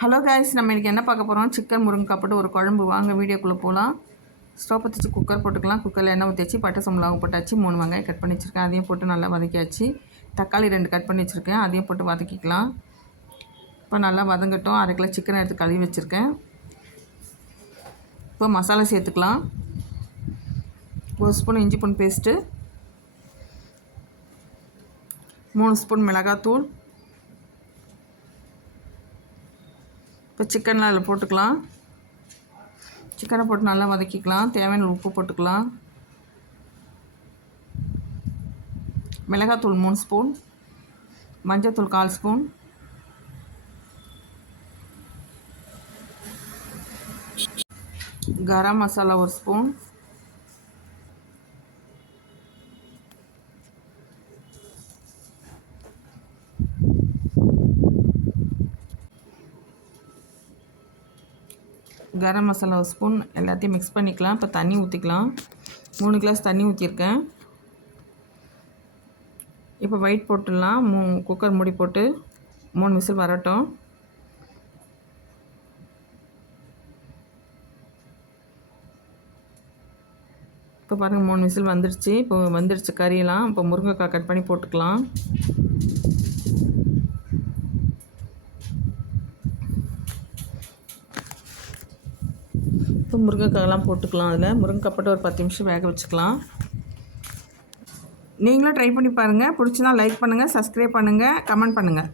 Hello guys, நம்ம இன்றைக்கி என்ன பார்க்க போகிறோம்? சிக்கன் முருங்கைக்காய் போட்டு ஒரு குழம்பு. வாங்க வீடியோக்குள்ளே போகலாம். ஸ்டவ் பற்றிச்சு குக்கர் போட்டுக்கலாம். குக்கரில் எண்ணெய் ஊற்றிச்சு, பட்டை சம்பளம் போட்டாச்சு, 3 வெங்காயம் கட் பண்ணி வச்சுருக்கேன், அதையும் போட்டு நல்லா வதக்கியாச்சு. தக்காளி 2 கட் பண்ணி வச்சுருக்கேன், அதையும் போட்டு வதக்கிக்கலாம். இப்போ நல்லா வதங்கட்டும். 1/2 கிலோ சிக்கன் எடுத்து கழுவி வச்சுருக்கேன். இப்போ மசாலா சேர்த்துக்கலாம். 1 ஸ்பூன் இஞ்சி பூண்டு பேஸ்ட்டு, 3 ஸ்பூன் மிளகாத்தூள். இப்போ சிக்கன்லாம் அதில் போட்டுக்கலாம். சிக்கனை போட்டு நல்லா வதக்கிக்கலாம். தேவையான உப்பு போட்டுக்கலாம். மிளகாத்தூள் 3 ஸ்பூன், மஞ்சத்தூள் 1/4 spoon, garam masala 1 spoon, garam masala 1 spoon. எல்லாத்தையும் மிக்ஸ் பண்ணிக்கலாம். இப்போ தண்ணி ஊற்றிக்கலாம். 3 கிளாஸ் தண்ணி ஊற்றிருக்கேன். இப்போ வெயிட் போட்டுடலாம். குக்கர் மூடி போட்டு 3 விசில் வரட்டும். இப்போ பாருங்கள், 3 விசில் வந்துடுச்சு. இப்போ வந்துடுச்சு கறியெல்லாம். இப்போ முருங்கைக்காய் கட் பண்ணி போட்டுக்கலாம். இப்போ முருங்கைக்காயெல்லாம் போட்டுக்கலாம். அதில் முருங்கைக்காய் போட்டு ஒரு 10 நிமிஷம் வேக வச்சுக்கலாம். நீங்களும் ட்ரை பண்ணி பாருங்கள். பிடிச்சினா லைக் பண்ணுங்கள், சப்ஸ்கிரைப் பண்ணுங்கள், கமெண்ட் பண்ணுங்கள்.